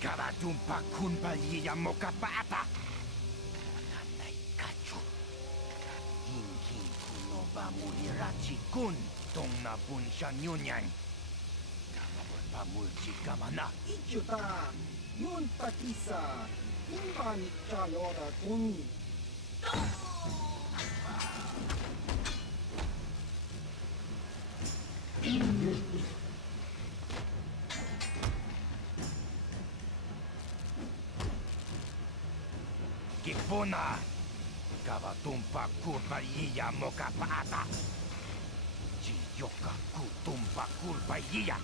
Karatumpa kun balyiya mo kapata. Nanay kachu. Hinkin kuno ba mulirachi kun tong nabun siya nyunyan. Kamabon pa mulchi kamana. Ichuta, yun patisa, imban chalora kun. Kipuna. Karatumpa kun balyiya mo kapata. Chiyoka kutumpa kun balyiya.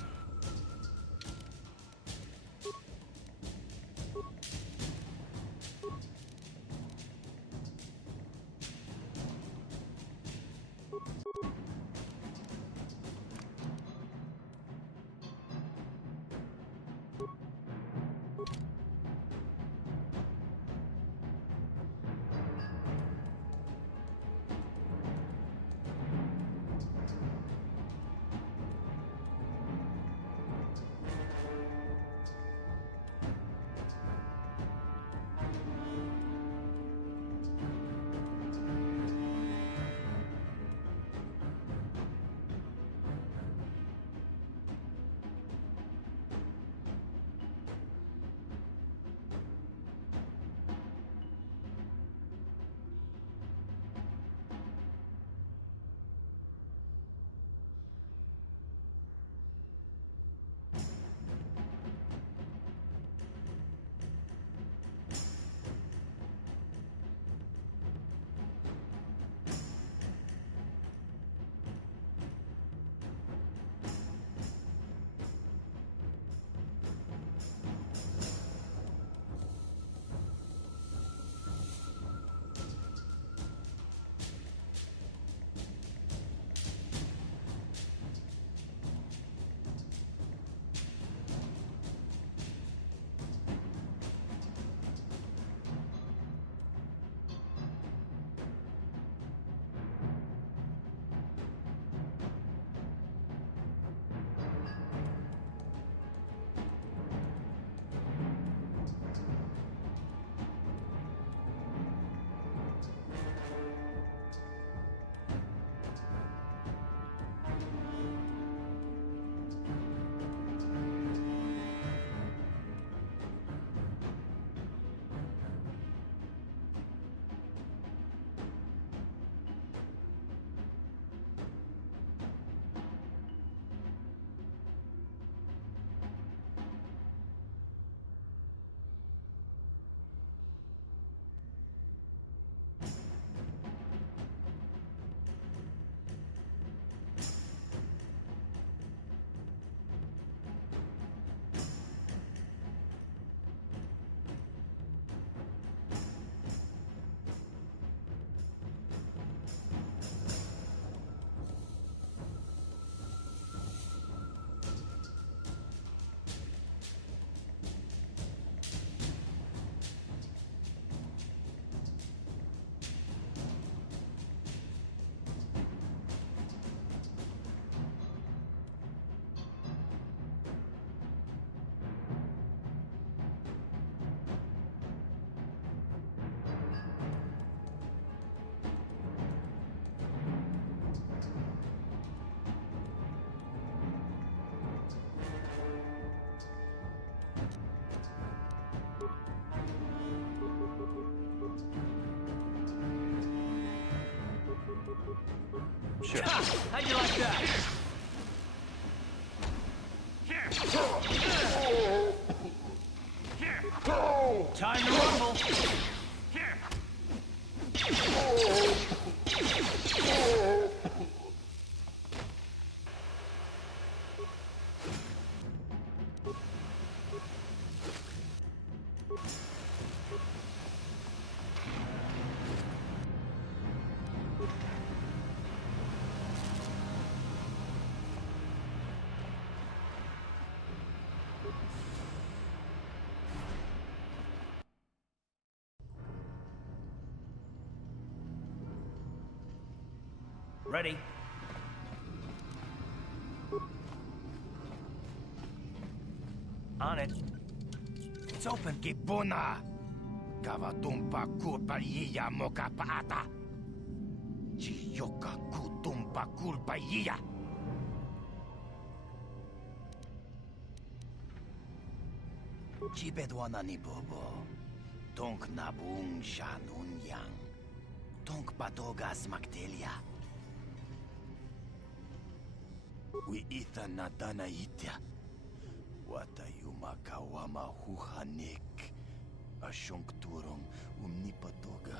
Sure. How'd you like that? Time to rumble. Ready. On it. It's open. Kipuna. Kavatumpa kurpaljiya moka paata. Chiyoka kutumpa kurpaljiya. Chibedwana ni bobo. Tonk nabung shanun yang. Tonk patogas maktelia. We itha nadana itya. Wata yumakawama huhanik. Ashonkturong umnipatoga.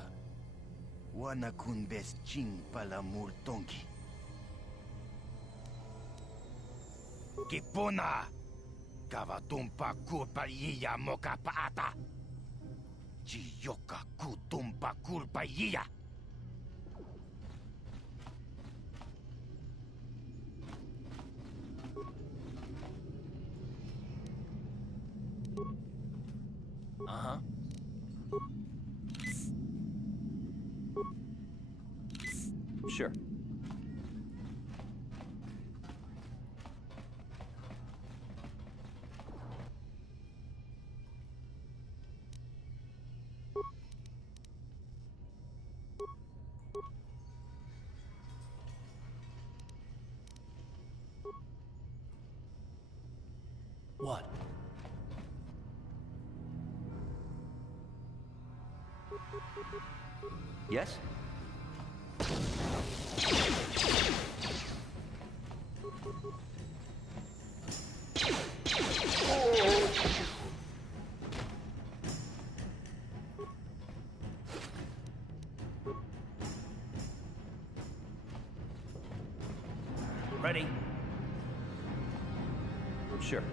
Wana kunbes ching palamur tonki. Kipuna! Kavatumpa kurpaljiya moka paata. Chiyoka kutumpa kurpaljiya. Uh-huh. Sure. What? Yes? Ready? Sure.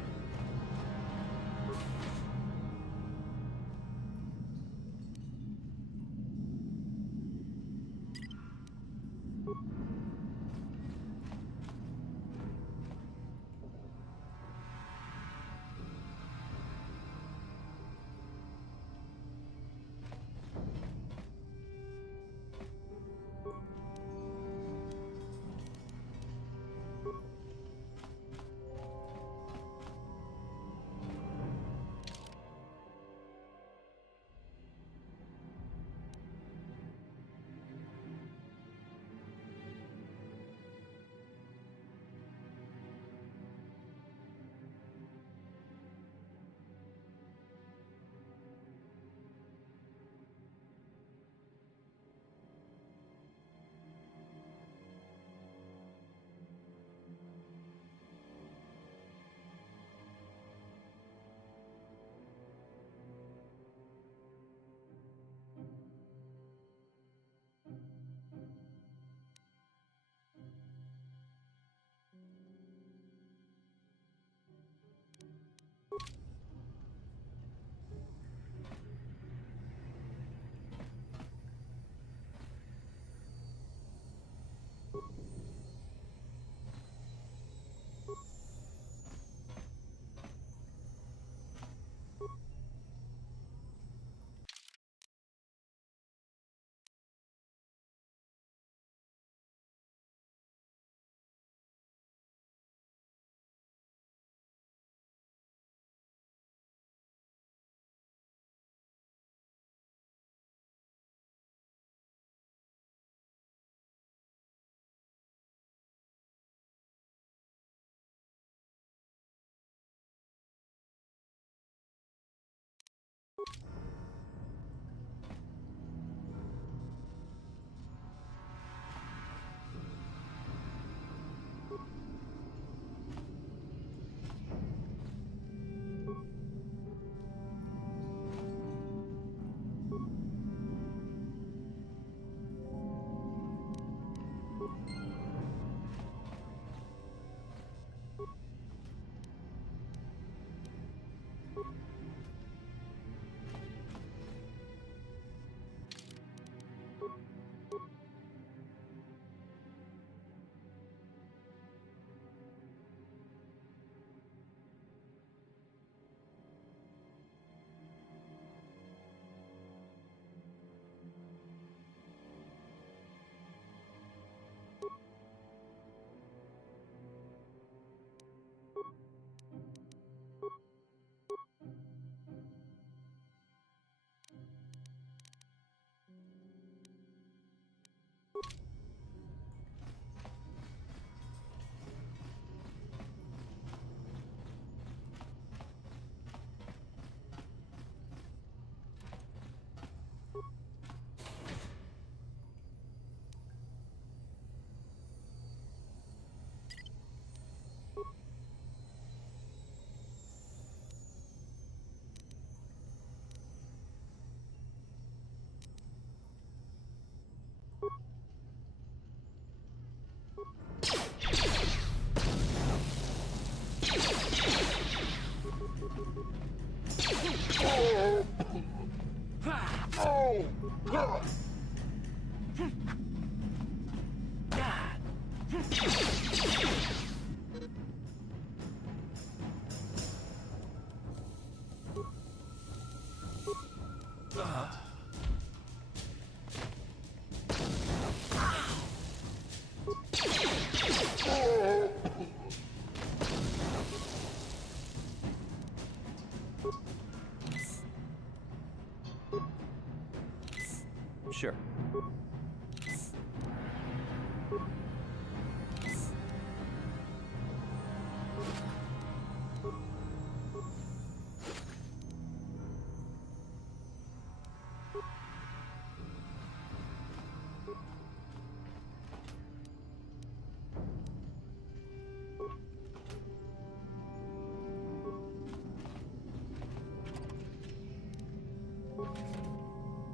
Sure.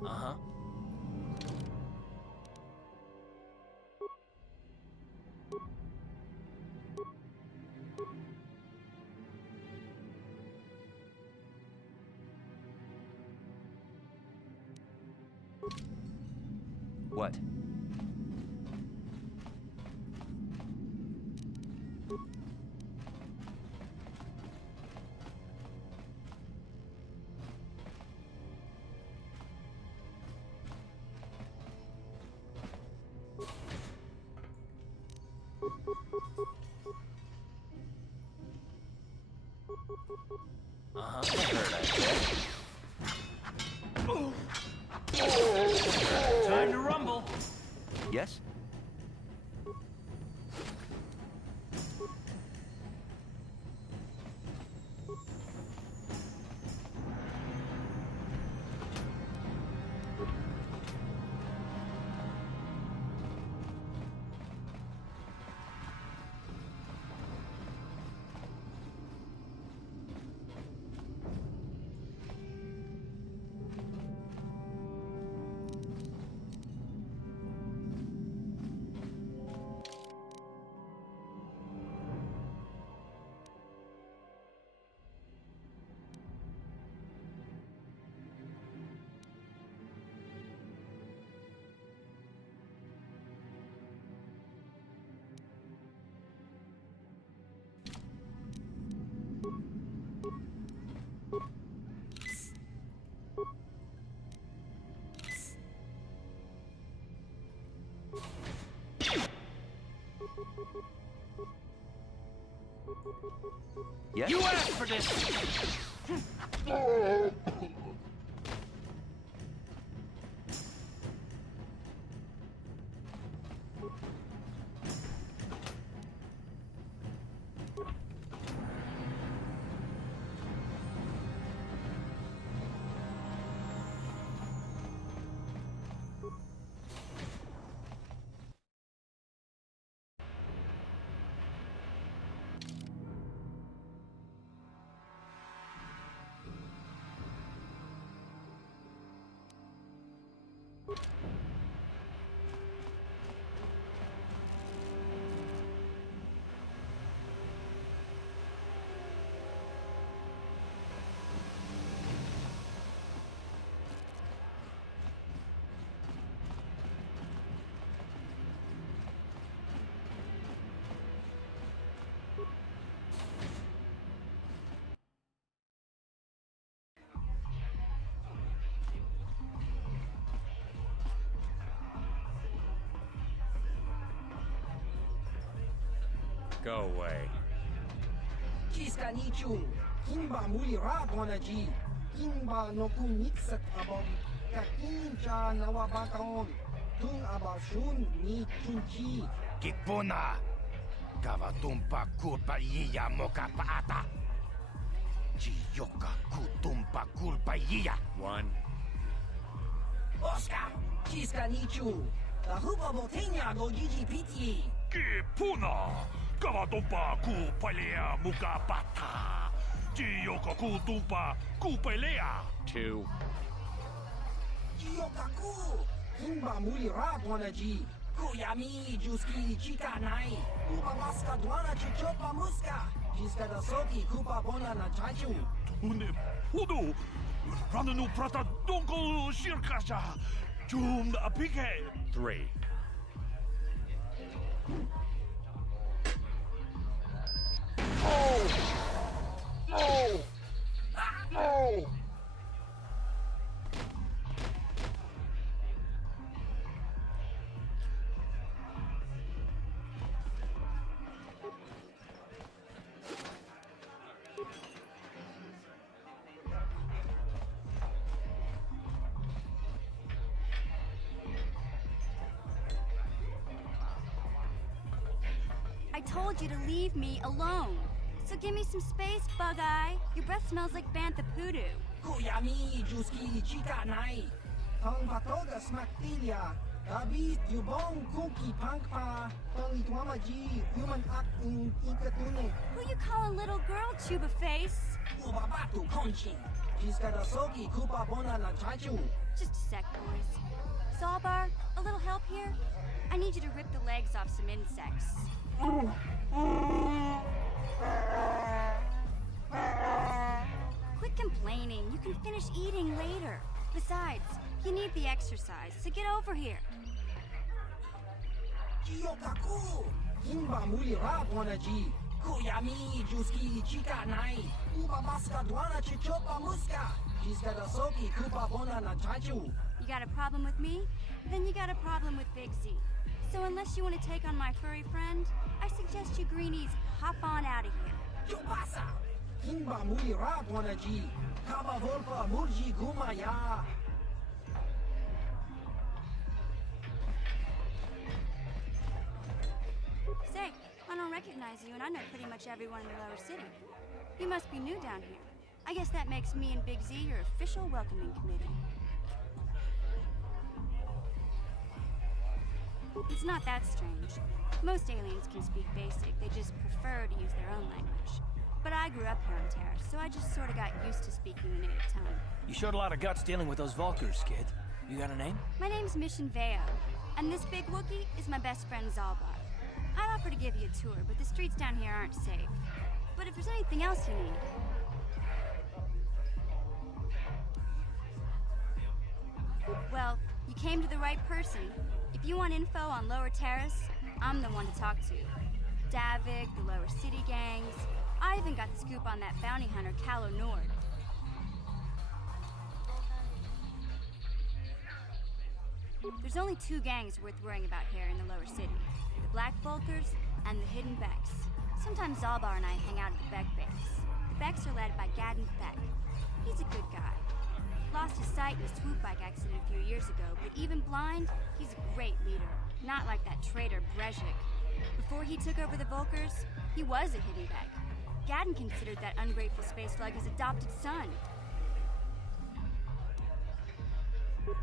Uh-huh. What? Uh-huh. Time to rumble. Yes? Yes? You asked for this! Go away. Kiska nichu, kimba muli radwanaji, kimba no kumixat abom, kakincha nawabakaon, tung abashun ni chunchi. Kipuna! Kavatumpa kulpa yiya moka paata! Chiyoka kutumpa kulpa yiya! One. Oscar, kiska nichu, tahuba botenya go jiji piti. Kipuna! Kavatumpa kupalea muka pata! Chiyoka kutumpa kupalea! Two. Kiyokaku, kimba muli radwanaji, kuyami juski chikanai, kupa maska dwana chichopa muska, jiska da soki kupa bona na chachu. Une puno. Rananu prata donko shirkasha. Jum apike. 3. I told you to leave me alone. So give me some space, Bug-Eye. Your breath smells like bantha poodoo. Kuyami Juski Chika Nai. Tong Patoga Smaktilia. Gabi Yubong Kuki Pankpa. Tong Itwamaji Human Act in Ikatune. Who you calling little girl, Chuba Face? Ubabatu Konchi. Jiska Soki Kupa Bona La Chachu. Just a sec, boys. Zalbar, a little help here? I need you to rip the legs off some insects. Quit complaining. You can finish eating later. Besides, you need the exercise, so get over here. Jiyokaku. Himba Muli Rap Wanaji. Kuyami Juski Chika Nai. Ubabaska Dwana Chichopa Muska. Jiska Soki Kupa Bona La Chachu. You got a problem with me? Then you got a problem with Big Z. So unless you want to take on my furry friend, I suggest you greenies hop on out of here. Yobasa. Himba Muli Rap Wanaji. Kaba Volpa Murji Gumaya. Say, I don't recognize you, and I know pretty much everyone in the lower city. You must be new down here. I guess that makes me and Big Z your official welcoming committee. It's not that strange. Most aliens can speak basic, they just prefer to use their own language. But I grew up here on Terra, so I just sort of got used to speaking the native tongue. You showed a lot of guts dealing with those Vulkars, kid. You got a name? My name's Mission Veo, and this big Wookiee is my best friend Zalbar. I'd offer to give you a tour, but the streets down here aren't safe. But if there's anything else you need... Well, you came to the right person. If you want info on Lower Terrace, I'm the one to talk to. Davik, the Lower City gangs. I even got the scoop on that bounty hunter, Calo Nord. There's only 2 gangs worth worrying about here in the Lower City. The Black Vulkars and the Hidden Becks. Sometimes Zalbar and I hang out at the Beck base. The Becks are led by Gadden Beck. He's a good guy. Lost his sight in a swoop bike accident a few years ago, but even blind, he's a great leader. Not like that traitor Brezhik. Before he took over the Vulkars, he was a Hidden Beck. Gadden considered that ungrateful space slug his adopted son.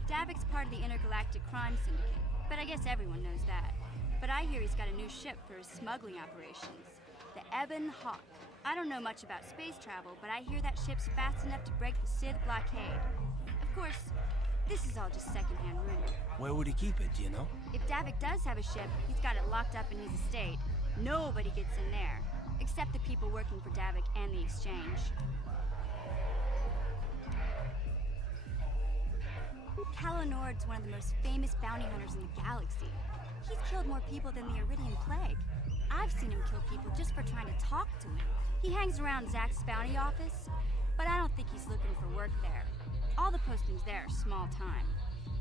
Davik's part of the Intergalactic Crime Syndicate, but I guess everyone knows that. But I hear he's got a new ship for his smuggling operations, the Ebon Hawk. I don't know much about space travel, but I hear that ship's fast enough to break the Sith blockade. Of course, this is all just secondhand rumor. Where would he keep it, do you know? If Davik does have a ship, he's got it locked up in his estate. Nobody gets in there, except the people working for Davik and the Exchange. Calo Nord's one of the most famous bounty hunters in the galaxy. He's killed more people than the Iridian Plague. I've seen him kill people just for trying to talk to him. He hangs around Zach's bounty office, but I don't think he's looking for work there. All the postings there are small time,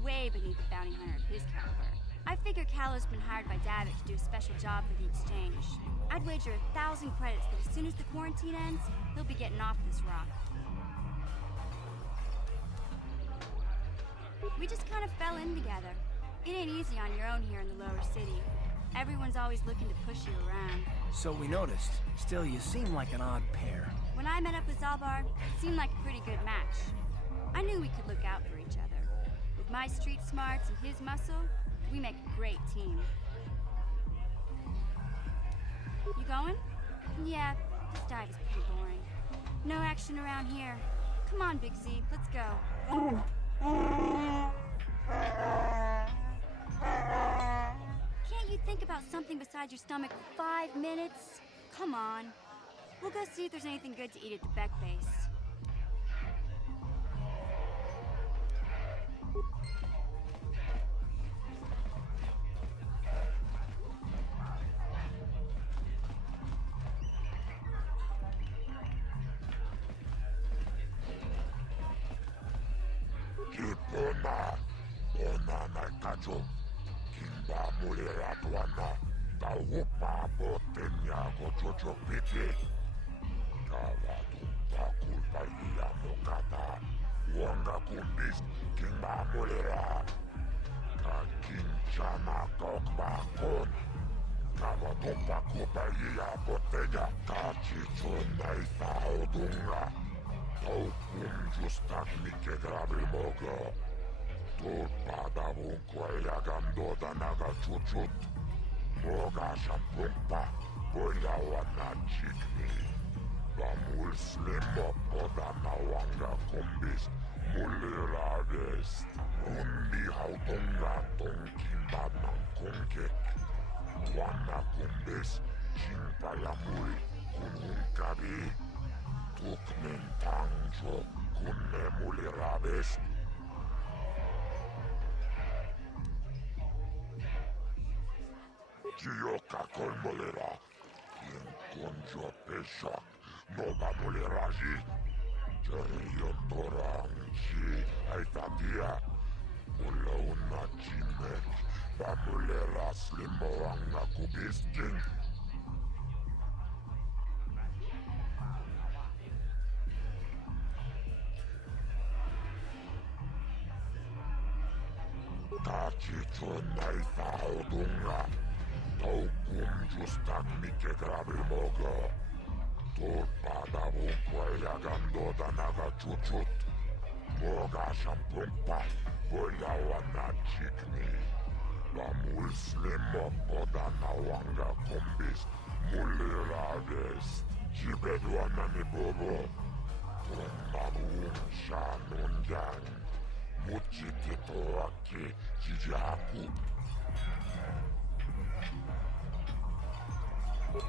way beneath a bounty hunter of his caliber. I figure Calo's been hired by Davik to do a special job for the Exchange. I'd wager 1,000 credits that as soon as the quarantine ends, he'll be getting off this rock. We just kind of fell in together. It ain't easy on your own here in the lower city. Everyone's always looking to push you around. So we noticed. Still, you seem like an odd pair. When I met up with Zalbar, it seemed like a pretty good match. I knew we could look out for each other. With my street smarts and his muscle, we make a great team. You going? Yeah, this dive is pretty boring. No action around here. Come on, Big Z, let's go. Can't you think about something besides your stomach for 5 minutes? Come on. We'll go see if there's anything good to eat at the Beck base. Boteniago Jojo Piti. Kavatumpa kulpajia mokata. Wanga kumbis king mamulera. Kakin chama kokbakon. Kavatumpa kulpajia botenya. Kachichun naisa odunga. Taukum justak mike grabil mogo. Tot padavun kueja gandoda naga chuchut. Moga shampumpa. Boya wana chikni. Bamul slimmo podana wanga kumbis. Mulirages. Undi hautunga tonkimbadnan kunkek. Wana kumbis. Chimpayamul kununkabi. Tuknen tangjo. Kunne mulirages. Gioca colmolera. Quien conjo peshak. Nova muleraji. Jerion torangi. Aitatia. Ula una chimek. Bamulera slimo anga kubisking. Kachichon naisa odunga. Taukum justak mike grabil mogo. Tot padavun kueja gandoda naga chuchut. Moga shampumpa. Boya wana chikni. Bamul slimmo podana wanga kumbis. Mulirages. Jibedwana ni bobo. Tumabun shanun yang. Muchitito aki jijaku.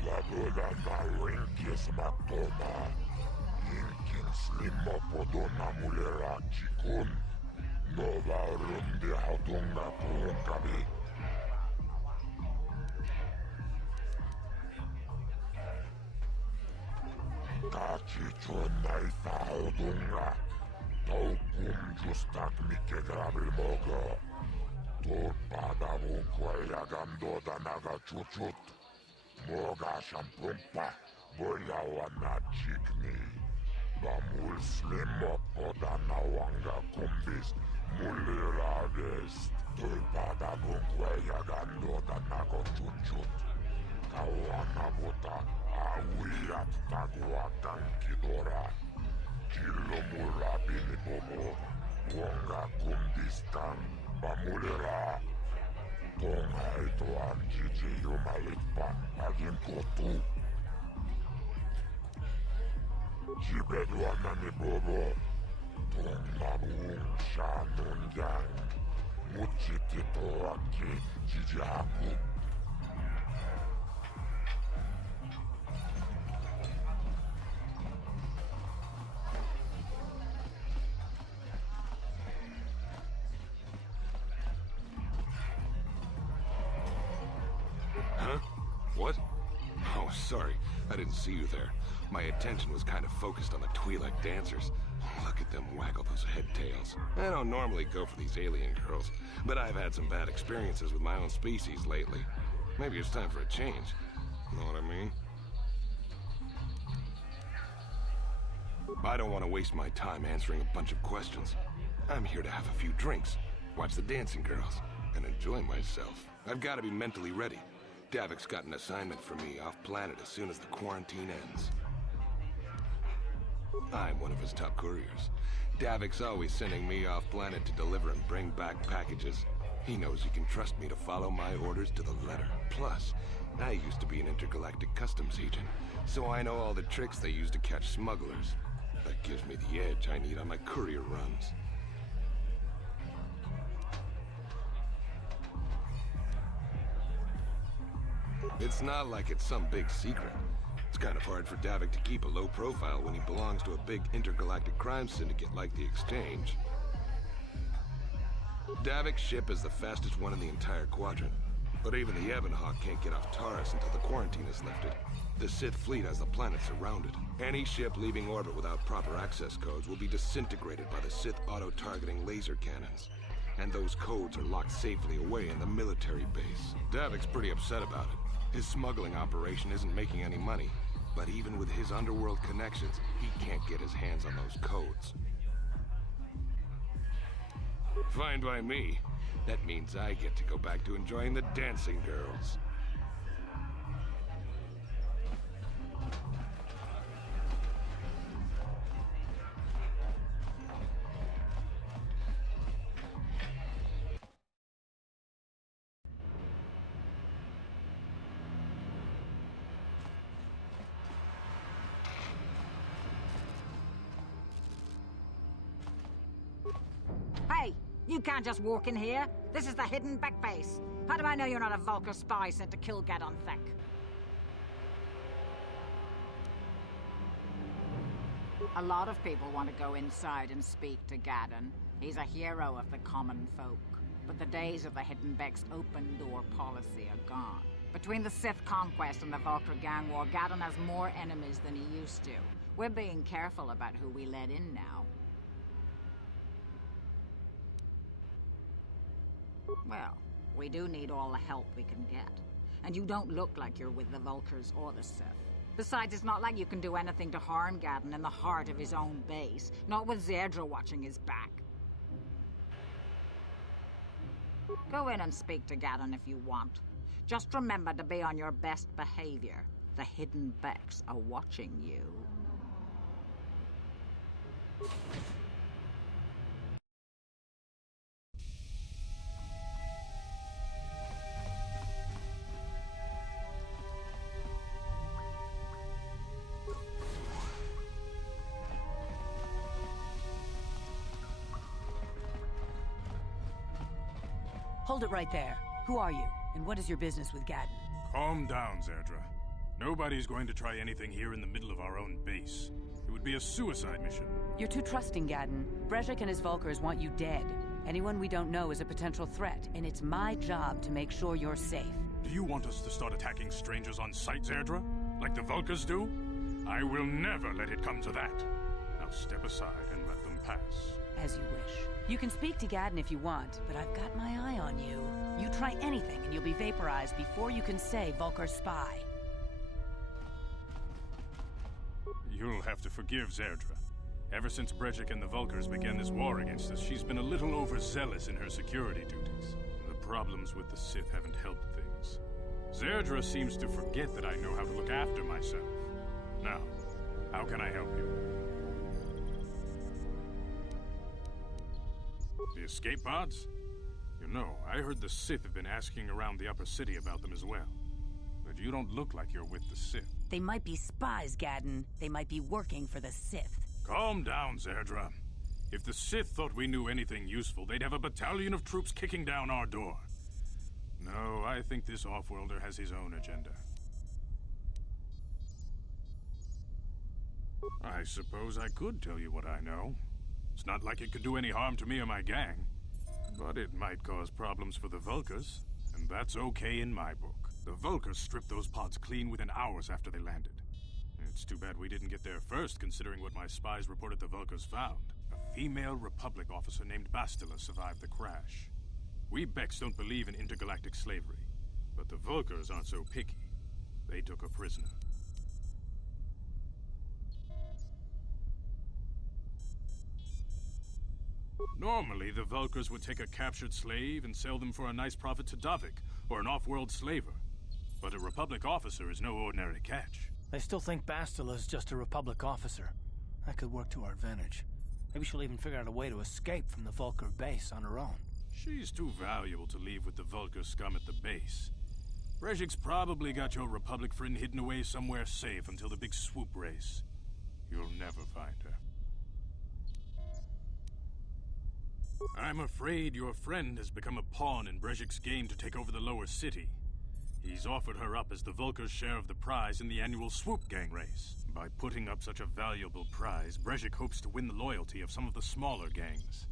La boda na rinkis matoma. Inkin slimmo podona mulera chikun. Nova rundi hautunga puunkabi. Kachichon naisa hautunga. Taukum justak mike grabil mogo. Tot padavun kueja gandoda naga chuchut. Moga shampumpa. Boya wana chikni. Bamul slimmo podana wanga kumbis. Mulirages. Tot padavun kueja gandoda naga chuchut. Kawana bota. Awiyat tagua tankidora. Chillo murabini bobo. Wonga kumbistan. Bamulera. Tonga ito ang jiji yumalitpa. Agin kotu. Jibedwana ni bobo. Tonga buong shanun yang. Muchitito aki jiji haku. What? Oh, sorry. I didn't see you there. My attention was kind of focused on the Twi'lek dancers. Look at them waggle those head tails. I don't normally go for these alien girls, but I've had some bad experiences with my own species lately. Maybe it's time for a change. Know what I mean? I don't want to waste my time answering a bunch of questions. I'm here to have a few drinks, watch the dancing girls, and enjoy myself. I've got to be mentally ready. Davik's got an assignment for me off-planet as soon as the quarantine ends. I'm one of his top couriers. Davik's always sending me off-planet to deliver and bring back packages. He knows he can trust me to follow my orders to the letter. Plus, I used to be an intergalactic customs agent, so I know all the tricks they use to catch smugglers. That gives me the edge I need on my courier runs. It's not like it's some big secret. It's kind of hard for Davik to keep a low profile when he belongs to a big intergalactic crime syndicate like the Exchange. Davik's ship is the fastest one in the entire quadrant, but even the Ebonhawk can't get off Taurus until the quarantine is lifted. The Sith fleet has the planet surrounded. Any ship leaving orbit without proper access codes will be disintegrated by the Sith auto-targeting laser cannons. And those codes are locked safely away in the military base. Davik's pretty upset about it. His smuggling operation isn't making any money, but even with his underworld connections, he can't get his hands on those codes. Fine by me. That means I get to go back to enjoying the dancing girls. Hey, you can't just walk in here. This is the hidden back base. How do I know you're not a Vulkar spy sent to kill Gadon Thek? A lot of people want to go inside and speak to Gadon. He's a hero of the common folk. But the days of the Hidden Beck's open-door policy are gone. Between the Sith conquest and the Vulkar gang war, Gadon has more enemies than he used to. We're being careful about who we let in now. Well, we do need all the help we can get. And you don't look like you're with the Vulkars or the Sith. Besides, it's not like you can do anything to harm Gadon in the heart of his own base. Not with Zerdra watching his back. Go in and speak to Gadon if you want. Just remember to be on your best behavior. The Hidden Becks are watching you. Hold it right there. Who are you, and what is your business with Gadon? Calm down, Zerdra. Nobody's going to try anything here in the middle of our own base. It would be a suicide mission. You're too trusting, Gadon. Brejik and his Vulkars want you dead. Anyone we don't know is a potential threat, and it's my job to make sure you're safe. Do you want us to start attacking strangers on sight, Zerdra? Like the Vulkars do? I will never let it come to that. Now step aside and let them pass. As you wish. You can speak to Gadon if you want, but I've got my eye on you. You try anything and you'll be vaporized before you can say Vulkar spy. You'll have to forgive Zerdra. Ever since Brejik and the Vulkars began this war against us, she's been a little overzealous in her security duties. The problems with the Sith haven't helped things. Zerdra seems to forget that I know how to look after myself. Now, how can I help you? The escape pods? You know, I heard the Sith have been asking around the upper city about them as well. But you don't look like you're with the Sith. They might be spies, Gadon. They might be working for the Sith. Calm down, Zerdra. If the Sith thought we knew anything useful, they'd have a battalion of troops kicking down our door. No, I think this off-worlder has his own agenda. I suppose I could tell you what I know. It's not like it could do any harm to me or my gang. But it might cause problems for the Vulkars, and that's okay in my book. The Vulkars stripped those pods clean within hours after they landed. It's too bad we didn't get there first, considering what my spies reported the Vulkars found. A female Republic officer named Bastila survived the crash. We Becks don't believe in intergalactic slavery, but the Vulkars aren't so picky. They took her prisoner. Normally, the Vulkars would take a captured slave and sell them for a nice profit to Davik, or an off-world slaver. But a Republic officer is no ordinary catch. I still think Bastila's just a Republic officer. That could work to our advantage. Maybe she'll even figure out a way to escape from the Vulkar base on her own. She's too valuable to leave with the Vulkar scum at the base. Brejik's probably got your Republic friend hidden away somewhere safe until the big swoop race. You'll never find her. I'm afraid your friend has become a pawn in Brejik's game to take over the lower city. He's offered her up as the Vulkar's share of the prize in the annual swoop gang race. By putting up such a valuable prize, Brejik hopes to win the loyalty of some of the smaller gangs.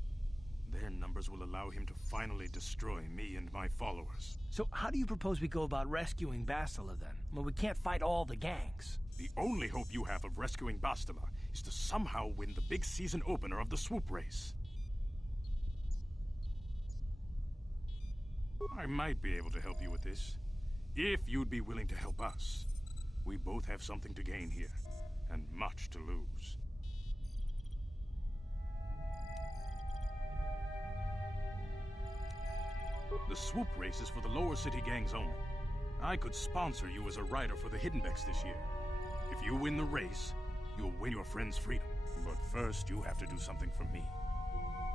Their numbers will allow him to finally destroy me and my followers. So how do you propose we go about rescuing Bastila then? Well, we can't fight all the gangs. The only hope you have of rescuing Bastila is to somehow win the big season opener of the swoop race. I might be able to help you with this. If you'd be willing to help us, we both have something to gain here, and much to lose. The swoop race is for the lower city gangs only. I could sponsor you as a rider for the Hiddenbecks this year. If you win the race, you'll win your friend's freedom. But first, you have to do something for me.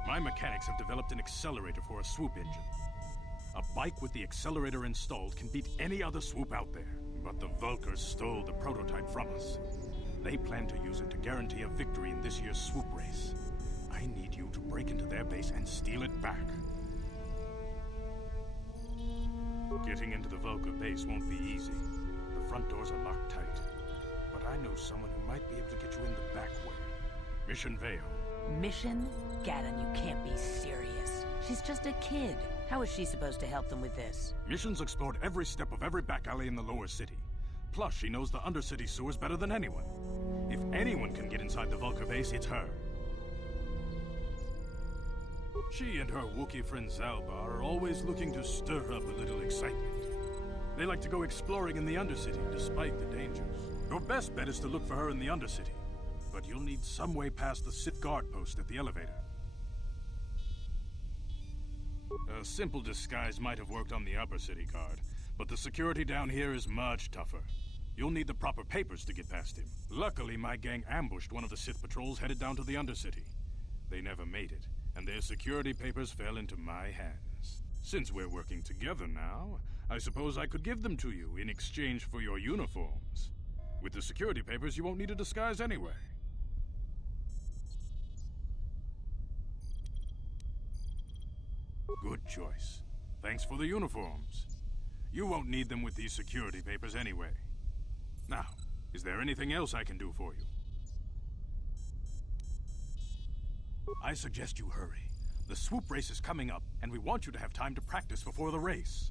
My mechanics have developed an accelerator for a swoop engine. A bike with the accelerator installed can beat any other swoop out there. But the Vulkars stole the prototype from us. They plan to use it to guarantee a victory in this year's swoop race. I need you to break into their base and steal it back. Getting into the Vulkar base won't be easy. The front doors are locked tight. But I know someone who might be able to get you in the back way. Mission Vale. Mission? Gaddon, you can't be serious. She's just a kid. How is she supposed to help them with this? Mission's explored every step of every back alley in the lower city. Plus, she knows the undercity sewers better than anyone. If anyone can get inside the Vulkar base, it's her. She and her Wookiee friend Zalbar are always looking to stir up a little excitement. They like to go exploring in the undercity, despite the dangers. Your best bet is to look for her in the undercity. But you'll need some way past the Sith guard post at the elevator. A simple disguise might have worked on the upper city guard, but the security down here is much tougher. You'll need the proper papers to get past him. Luckily, my gang ambushed one of the Sith patrols headed down to the undercity. They never made it, and their security papers fell into my hands. Since we're working together now, I suppose I could give them to you in exchange for your uniforms. With the security papers, you won't need a disguise anyway. Good choice. Thanks for the uniforms. You won't need them with these security papers anyway. Now, is there anything else I can do for you? I suggest you hurry. The swoop race is coming up, and we want you to have time to practice before the race.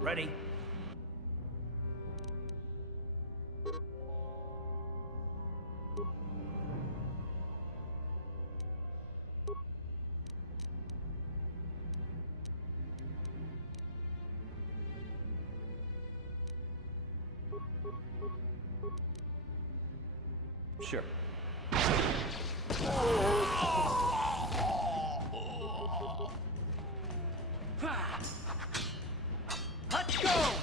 Ready? Sure. Let's go!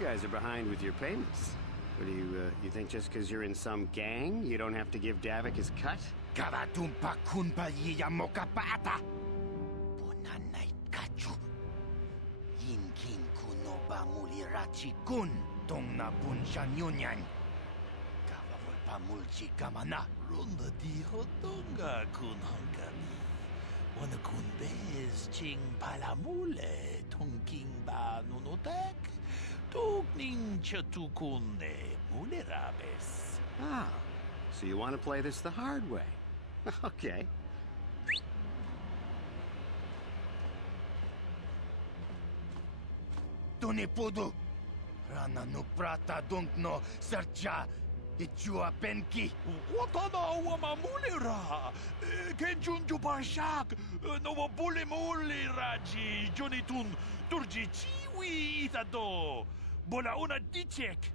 guys are behind with your payments. What do you think just because you're in some gang, you don't have to give Davik his cut? Karatumpa kunpa yiyamoka paata. Bunanay kachu. Yinkin kuno ba mulirachi kun. Tong na bunshan yunyan. Kawawal pa mulchi kamana. Runda di hotonga kun hankani. Wana kun bez ching palamule. Tongking ba nunotek. Tukning chatukune mulerabes. Ah, so you want to play this the hard way? Okay. Tunipudu. Rana no prata dunkno sercha. Ichua penki. Watana wama mulera. Kenjunju barshak. No bule muleraji. Jonitun turji chiwi itado. Bola una dichek.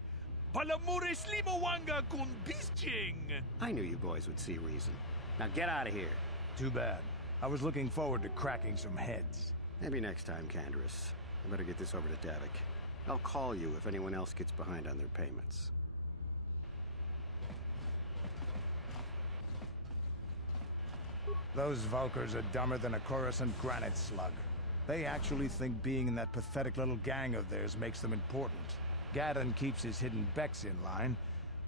Palamure slimo wanga kun bisching. I knew you boys would see reason. Now get out of here. Too bad. I was looking forward to cracking some heads. Maybe next time, Canderous. I better get this over to Davik. I'll call you if anyone else gets behind on their payments. Those Vulkars are dumber than a Coruscant granite slug. They actually think being in that pathetic little gang of theirs makes them important. Gadon keeps his hidden Becks in line,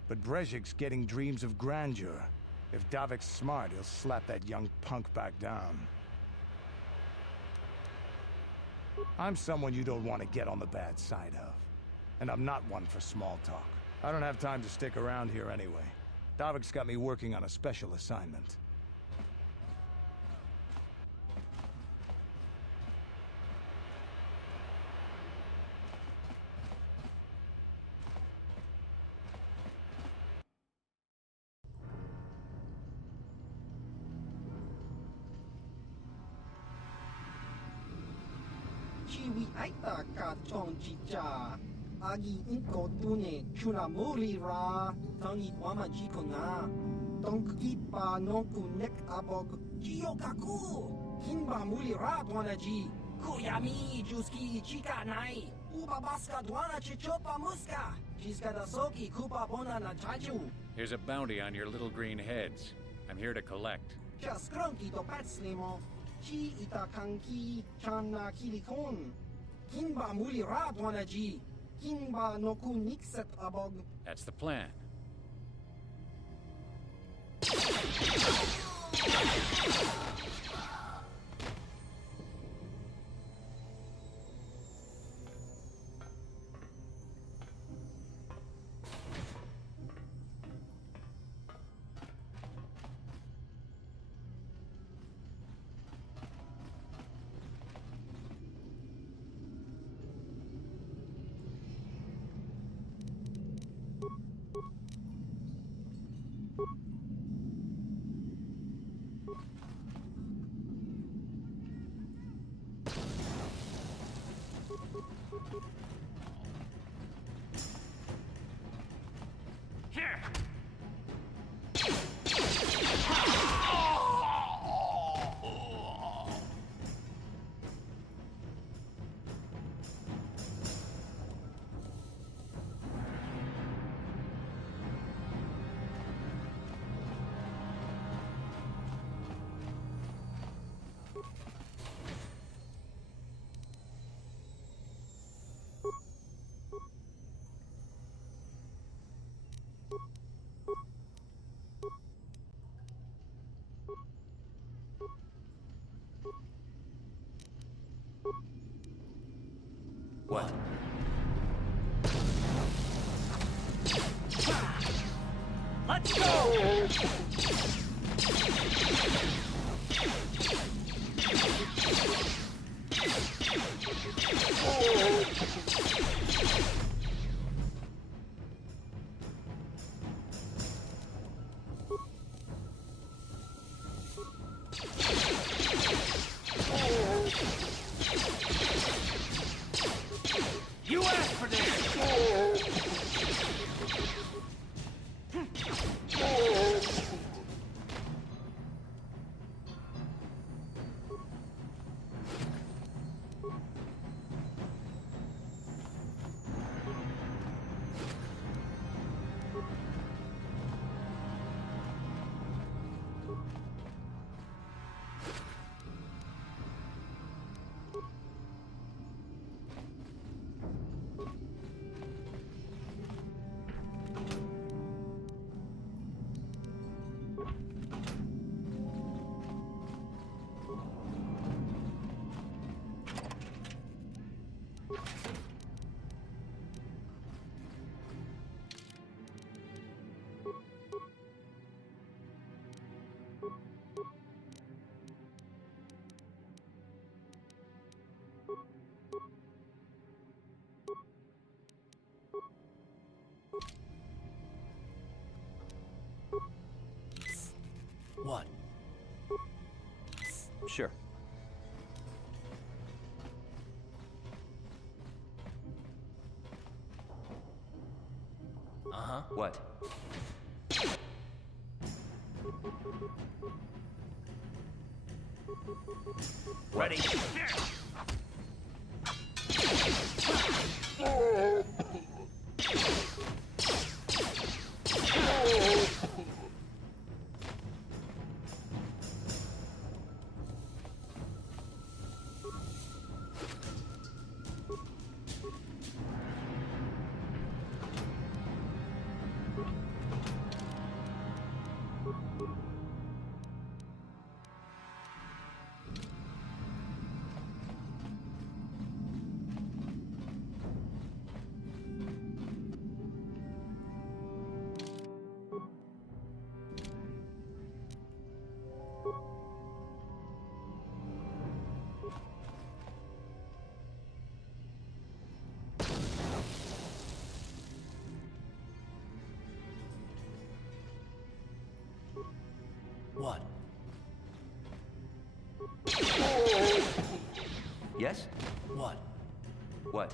but Brezhik's getting dreams of grandeur. If Davik's smart, he'll slap that young punk back down. I'm someone you don't want to get on the bad side of. And I'm not one for small talk. I don't have time to stick around here anyway. Davik's got me working on a special assignment. Chiwi aita ka chong chicha. Agi inko tune chuna muri ra. Tangi wama jiko na. Tonki pa nonku nek abog. Jiyokaku. Hinba muri ra dwanaji. Kuyami juski chika nai. Uba baska dwana chichopa muska. Jiska da soki kupa bona na chachu. Here's a bounty on your little green heads. I'm here to collect. Just cronky to patslimo. Chi itakanki chana kilikon. Kinba muli ra dwanaji. Kinba noku nikset abog. That's the plan. What? Let's go! You asked for this! Sure. Uh-huh. What? Ready? What? Yes? What? What?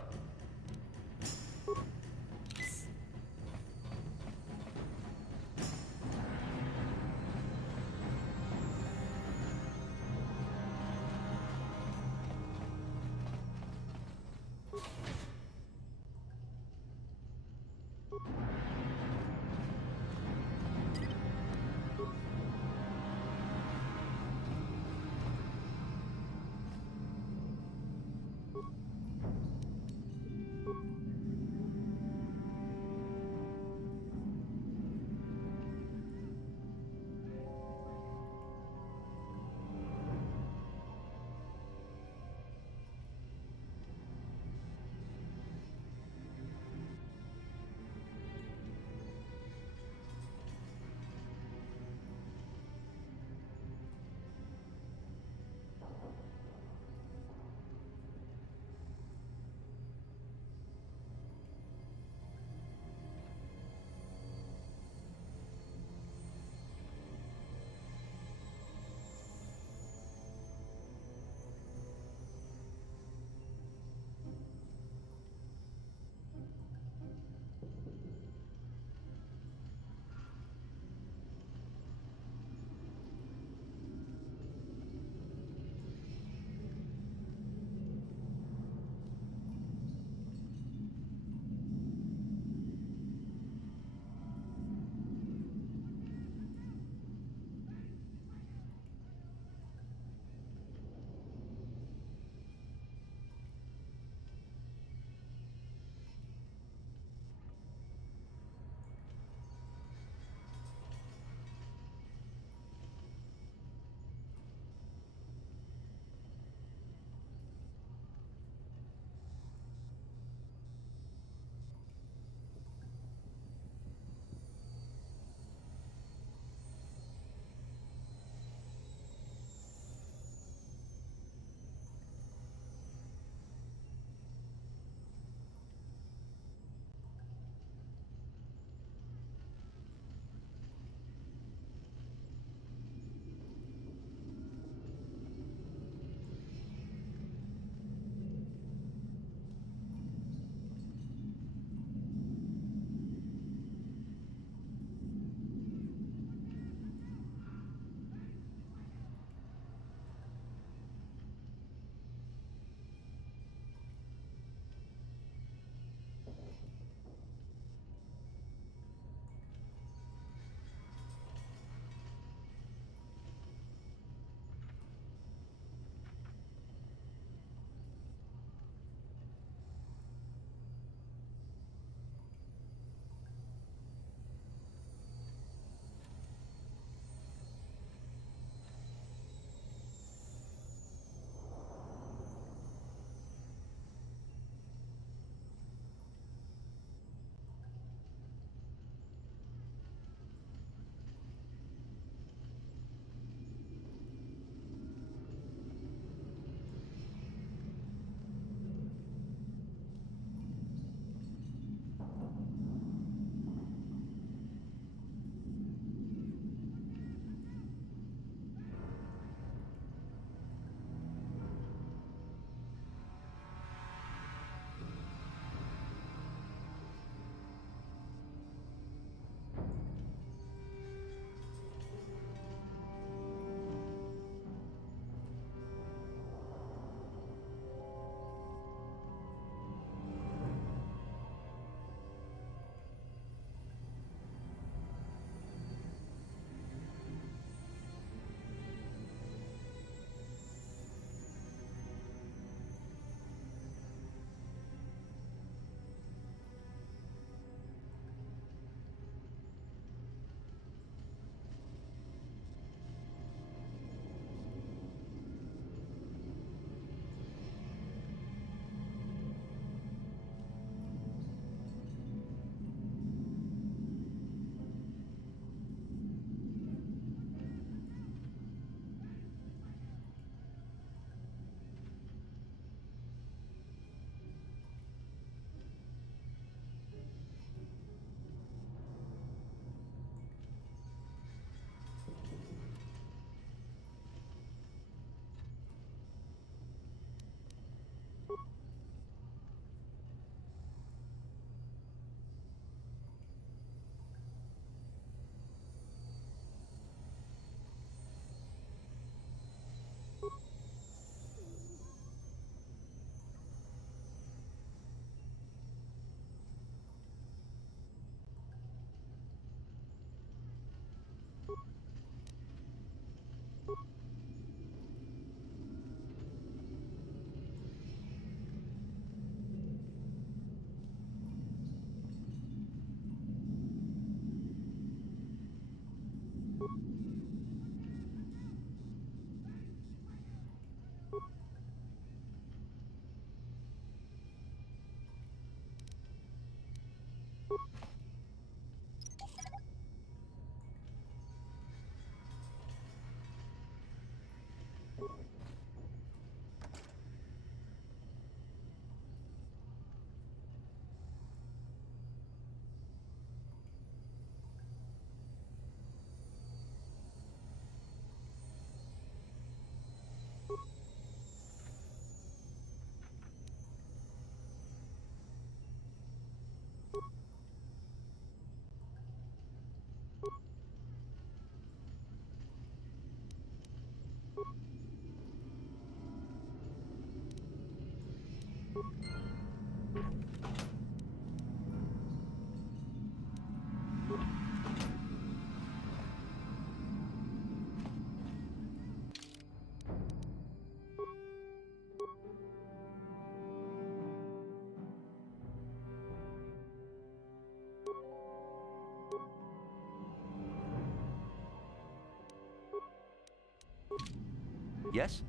Yes?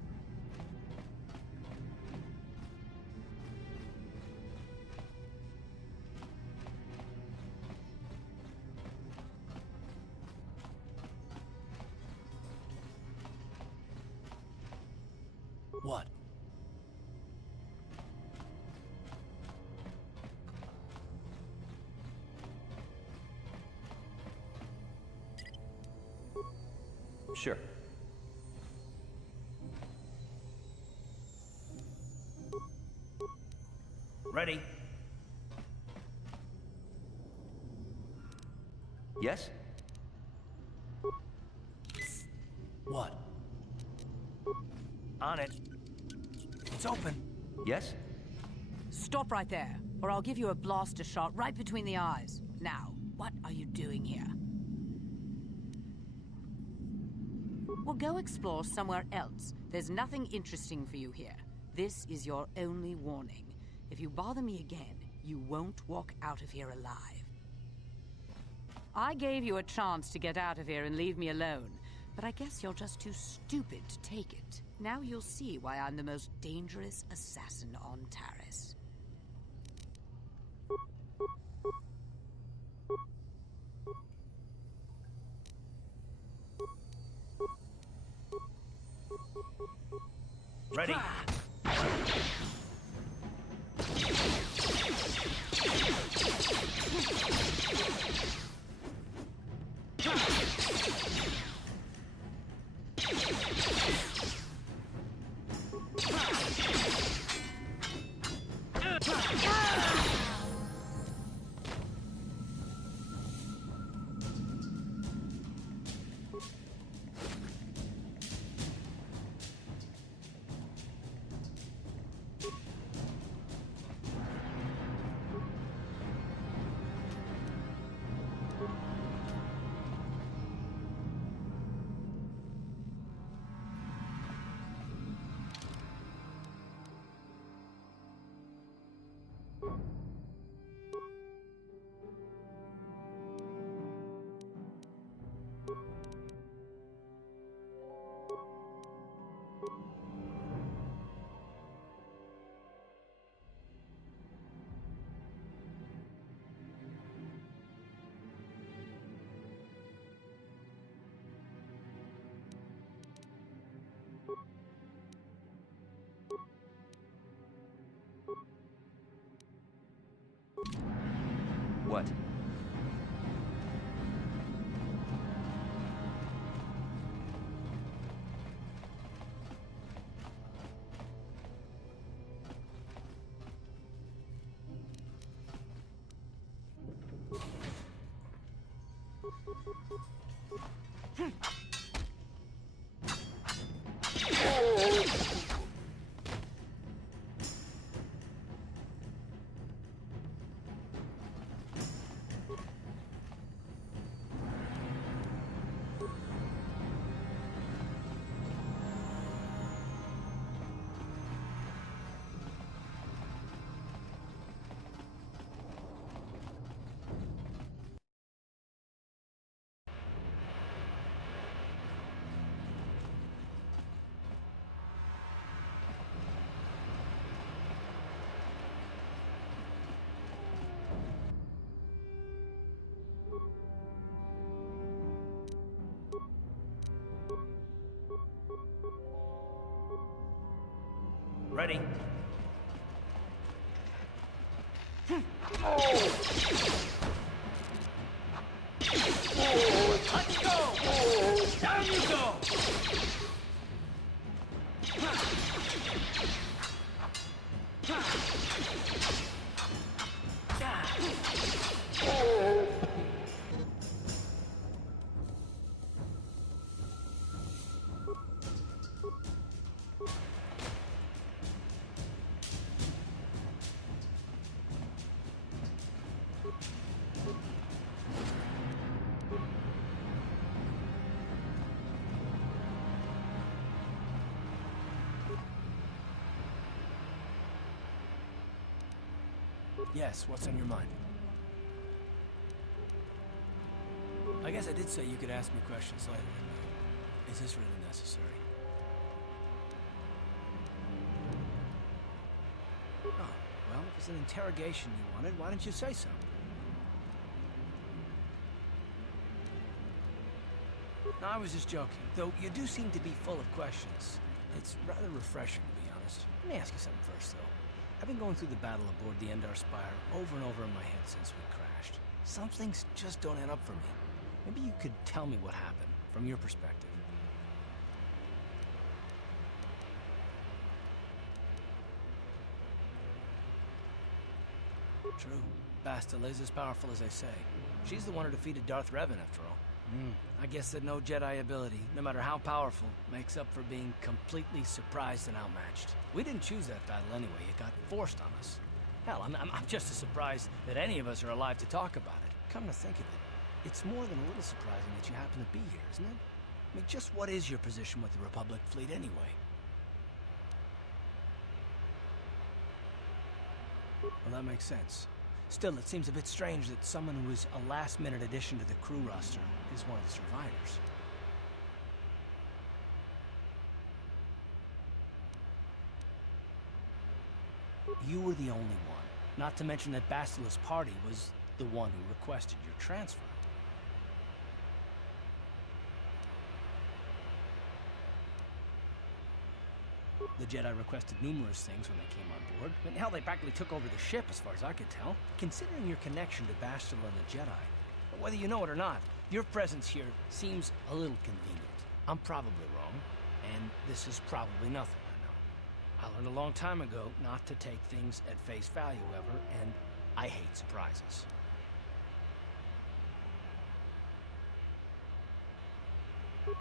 What? Sure. Ready? Yes? What? On it. It's open. Yes? Stop right there, or I'll give you a blaster shot right between the eyes. Now, what are you doing here? Well, go explore somewhere else. There's nothing interesting for you here. This is your only warning. If you bother me again, you won't walk out of here alive. I gave you a chance to get out of here and leave me alone, but I guess you're just too stupid to take it. Now you'll see why I'm the most dangerous assassin on Taris. Ready? What? Ready? Let's go! Down you go! Yes, what's on your mind? I guess I did say you could ask me questions later. Is this really necessary? Oh, well, if it's an interrogation you wanted, why didn't you say so? No, I was just joking, though you do seem to be full of questions. It's rather refreshing, to be honest. Let me ask you something first, though. I've been going through the battle aboard the Endar Spire over and over in my head since we crashed. Some things just don't add up for me. Maybe you could tell me what happened, from your perspective. True. Bastila is as powerful as they say. She's the one who defeated Darth Revan, after all. I guess that no Jedi ability, no matter how powerful, makes up for being completely surprised and outmatched. We didn't choose that battle anyway. It got forced on us. Hell, I'm just as surprised that any of us are alive to talk about it. Come to think of it, it's more than a little surprising that you happen to be here, isn't it? I mean, just what is your position with the Republic fleet anyway? Well, that makes sense. Still, it seems a bit strange that someone who is a last-minute addition to the crew roster is one of the survivors. You were the only one. Not to mention that Bastila's party was the one who requested your transfer. The Jedi requested numerous things when they came on board. I mean, hell, they practically took over the ship, as far as I could tell. Considering your connection to Bastila and the Jedi, whether you know it or not, your presence here seems a little convenient. I'm probably wrong, and this is probably nothing, I know. I learned a long time ago not to take things at face value, ever, and I hate surprises.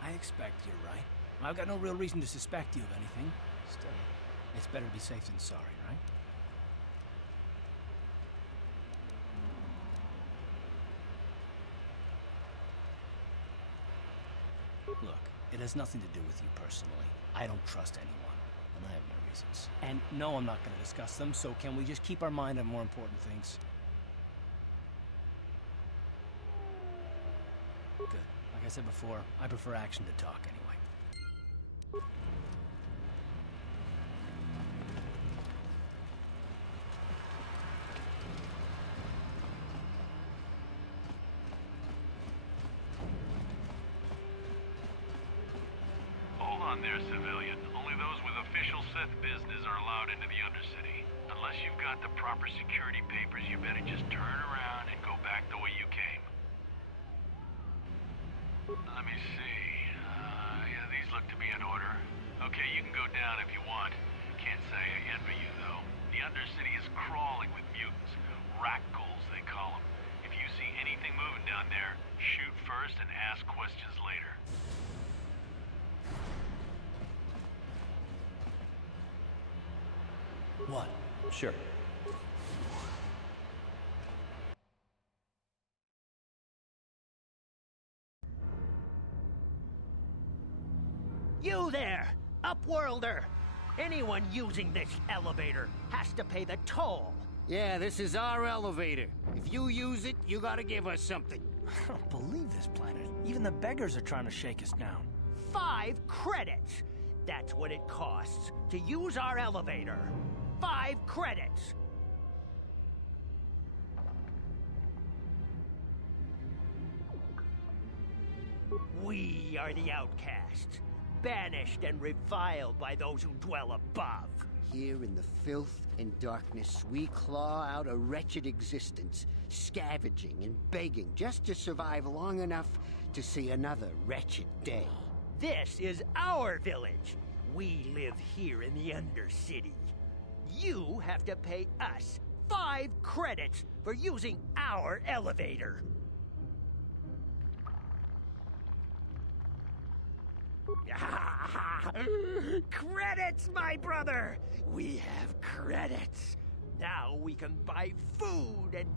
I expect you're right. I've got no real reason to suspect you of anything. Still, it's better to be safe than sorry, right? Look, it has nothing to do with you personally. I don't trust anyone, and I have my reasons. And no, I'm not going to discuss them, so can we just keep our mind on more important things? Good. Like I said before, I prefer action to talk anyway. Hold on there, civilian. Only those with official Sith business are allowed into the undercity. Unless you've got the proper security papers, you better just turn around and go back the way you came. Let me see. Yeah, these look to be in order. Okay, you can go down if you want. Can't say I envy you, though. The undercity is crawling with mutants. Rat-ghouls, they call them. If you see anything moving down there, shoot first and ask questions later. What? Sure. You there, Upworlder! Anyone using this elevator has to pay the toll. Yeah, this is our elevator. If you use it, you gotta give us something. I don't believe this planet. Even the beggars are trying to shake us down. 5 credits! That's what it costs to use our elevator. 5 credits! We are the outcasts, banished and reviled by those who dwell above. Here in the filth and darkness, we claw out a wretched existence, scavenging and begging just to survive long enough to see another wretched day. This is our village. We live here in the undercity. You have to pay us 5 credits for using our elevator. Credits, my brother! We have credits. Now we can buy food and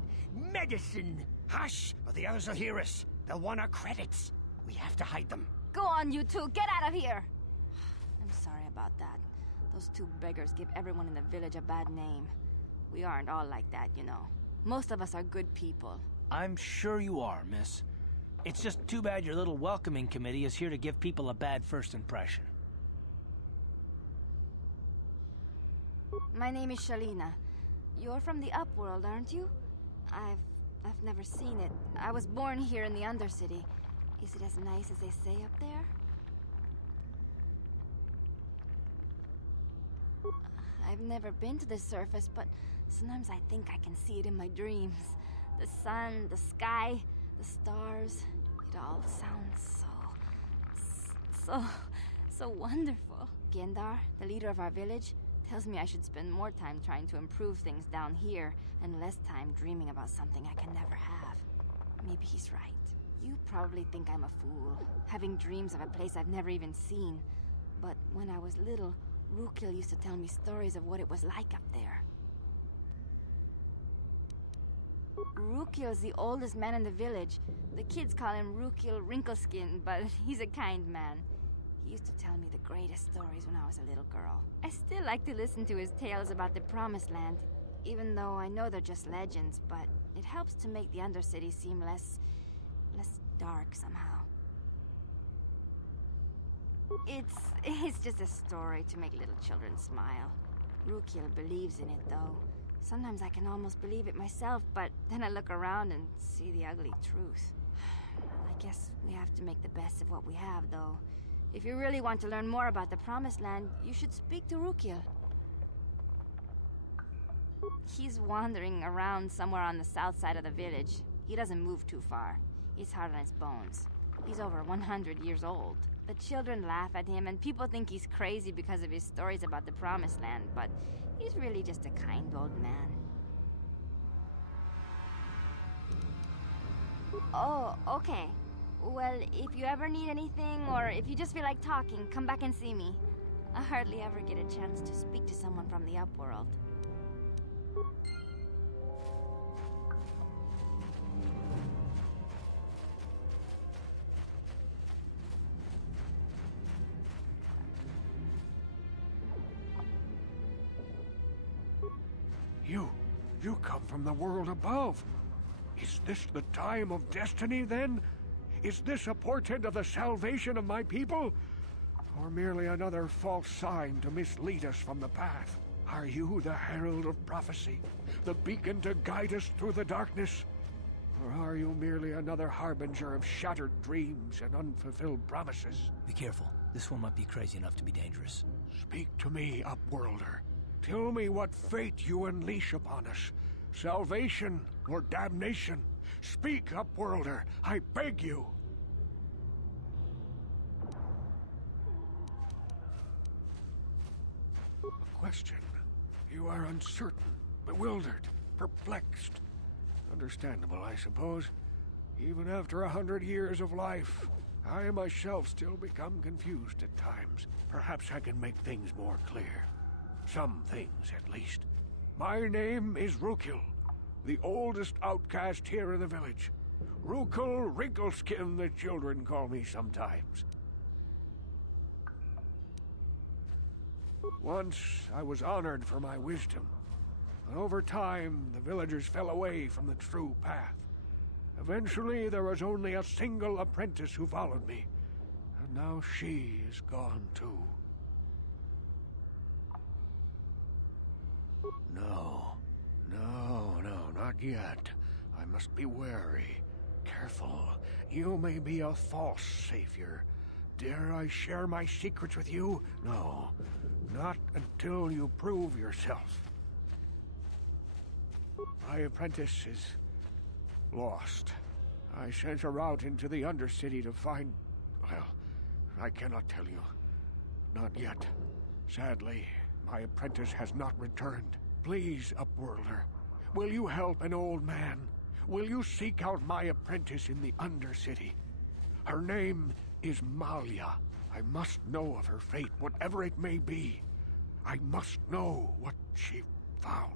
medicine. Hush, or the others will hear us. They'll want our credits. We have to hide them. Go on, you two. Get out of here. I'm sorry about that. Those 2 beggars give everyone in the village a bad name. We aren't all like that, you know. Most of us are good people. I'm sure you are, miss. It's just too bad your little welcoming committee is here to give people a bad first impression. My name is Shalina. You're from the Upworld, aren't you? I've never seen it. I was born here in the Undercity. Is it as nice as they say up there? I've never been to the surface, but sometimes I think I can see it in my dreams. The sun, the sky, the stars. It all sounds so wonderful. Gendar, the leader of our village, tells me I should spend more time trying to improve things down here and less time dreaming about something I can never have. Maybe he's right. You probably think I'm a fool, having dreams of a place I've never even seen. But when I was little, Rukil used to tell me stories of what it was like up there. Rukil's the oldest man in the village. The kids call him Rukil Wrinkleskin, but he's a kind man. He used to tell me the greatest stories when I was a little girl. I still like to listen to his tales about the Promised Land, even though I know they're just legends, but it helps to make the Undercity seem less dark somehow. It's just a story to make little children smile. Rukil believes in it, though. Sometimes I can almost believe it myself, but then I look around and see the ugly truth. I guess we have to make the best of what we have, though. If you really want to learn more about the Promised Land, you should speak to Rukil. He's wandering around somewhere on the south side of the village. He doesn't move too far. He's hard on his bones. He's over 100 years old. The children laugh at him, and people think he's crazy because of his stories about the Promised Land, but he's really just a kind old man. Oh, okay. Well, if you ever need anything, or if you just feel like talking, come back and see me. I hardly ever get a chance to speak to someone from the Upworld. You come from the world above. Is this the time of destiny, then? Is this a portent of the salvation of my people? Or merely another false sign to mislead us from the path? Are you the herald of prophecy, the beacon to guide us through the darkness? Or are you merely another harbinger of shattered dreams and unfulfilled promises? Be careful. This one might be crazy enough to be dangerous. Speak to me, Upworlder. Tell me what fate you unleash upon us. Salvation or damnation? Speak, Upworlder, I beg you. A question. You are uncertain, bewildered, perplexed. Understandable, I suppose. Even after 100 years of life, I myself still become confused at times. Perhaps I can make things more clear. Some things, at least. My name is Rukil, the oldest outcast here in the village. Rukil Wrinkleskin, the children call me sometimes. Once, I was honored for my wisdom. But over time, the villagers fell away from the true path. Eventually, there was only a single apprentice who followed me. And now she is gone too. No, not yet. I must be wary. Careful. You may be a false savior. Dare I share my secrets with you? No, not until you prove yourself. My apprentice is lost. I sent her out into the Undercity to find... Well, I cannot tell you. Not yet. Sadly, my apprentice has not returned. Please, Upworlder, will you help an old man? Will you seek out my apprentice in the Undercity? Her name is Malia. I must know of her fate, whatever it may be. I must know what she found.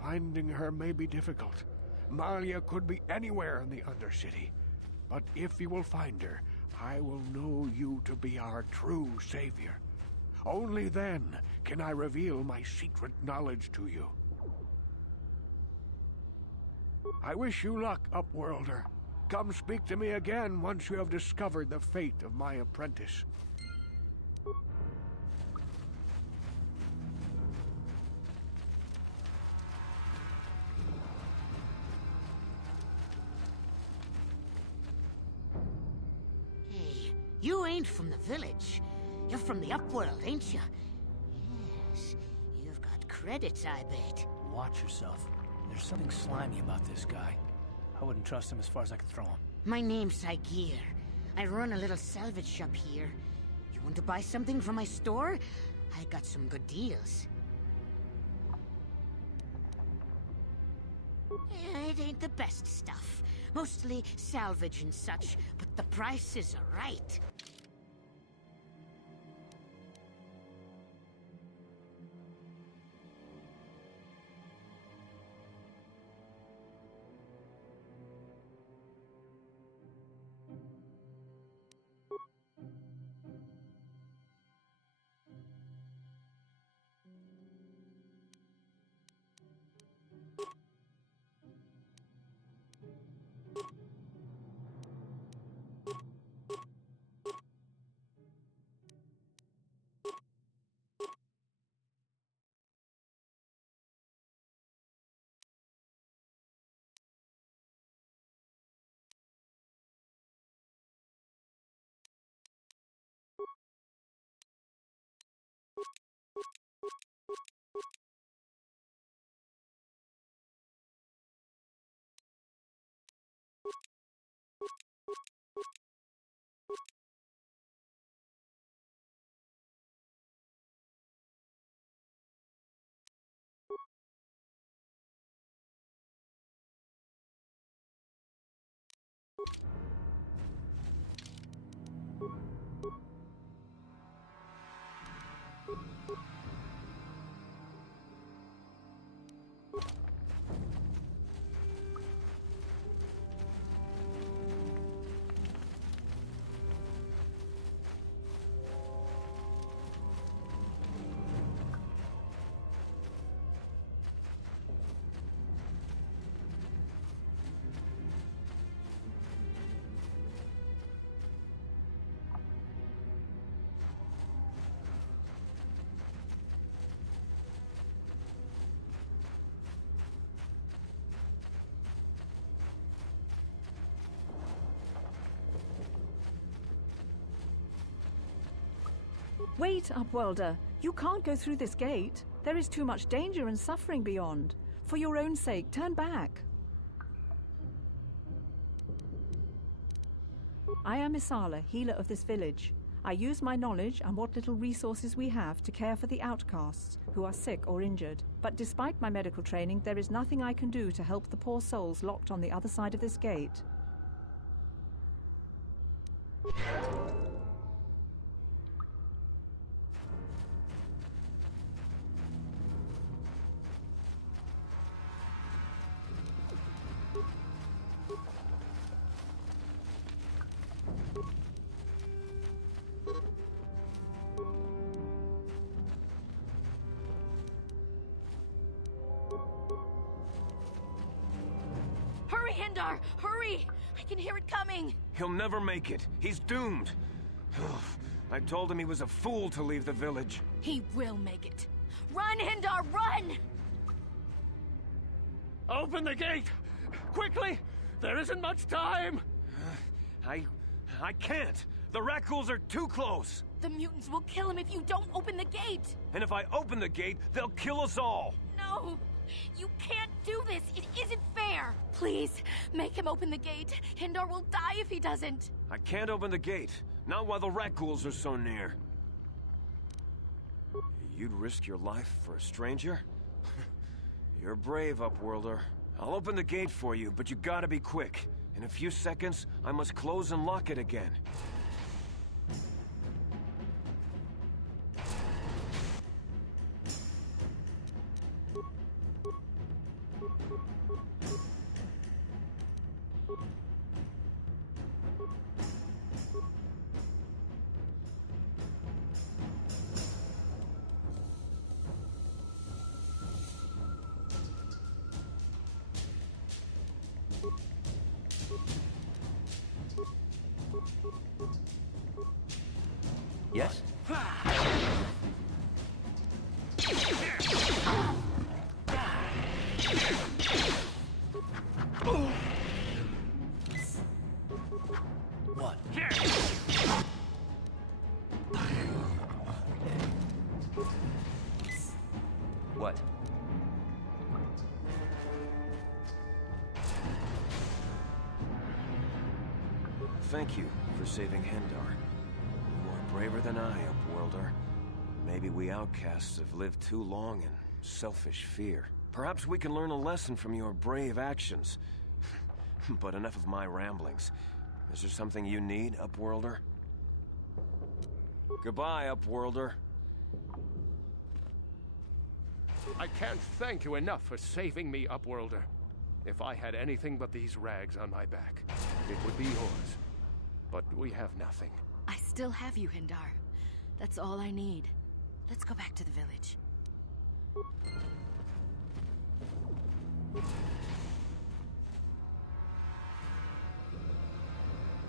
Finding her may be difficult. Malia could be anywhere in the Undercity. But if you will find her, I will know you to be our true savior. Only then can I reveal my secret knowledge to you. I wish you luck, Upworlder. Come speak to me again once you have discovered the fate of my apprentice. Hey, you ain't from the village. You're from the Upworld, ain't you? Yes, you've got credits, I bet. Watch yourself. There's something slimy about this guy. I wouldn't trust him as far as I could throw him. My name's Saigir. I run a little salvage shop here. You want to buy something from my store? I got some good deals. Yeah, it ain't the best stuff. Mostly salvage and such, but the prices are right. Wait, Upworlder. You can't go through this gate. There is too much danger and suffering beyond. For your own sake, turn back. I am Isala, healer of this village. I use my knowledge and what little resources we have to care for the outcasts who are sick or injured. But despite my medical training, there is nothing I can do to help the poor souls locked on the other side of this gate. Hurry, Hindar! Hurry! I can hear it coming! He'll never make it. He's doomed. I told him he was a fool to leave the village. He will make it. Run, Hindar, run! Open the gate! Quickly! There isn't much time! I can't. The Rakghouls are too close. The mutants will kill him if you don't open the gate! And if I open the gate, they'll kill us all. No! You can't do this! It isn't fair! Please, make him open the gate. Hindar will die if he doesn't. I can't open the gate. Not while the Rakghouls are so near. You'd risk your life for a stranger? You're brave, Upworlder. I'll open the gate for you, but you gotta be quick. In a few seconds, I must close and lock it again. What? Thank you for saving Hendar. You are braver than I, Upworlder. Maybe we outcasts have lived too long in selfish fear. Perhaps we can learn a lesson from your brave actions. But enough of my ramblings. Is there something you need, Upworlder? Goodbye, Upworlder. I can't thank you enough for saving me, Upworlder. If I had anything but these rags on my back, it would be yours. But we have nothing. I still have you, Hindar. That's all I need. Let's go back to the village.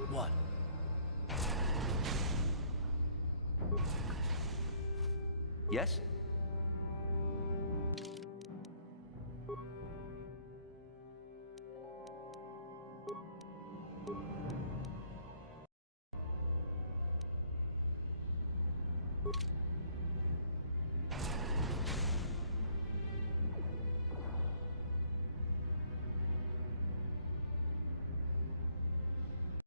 What? Yes?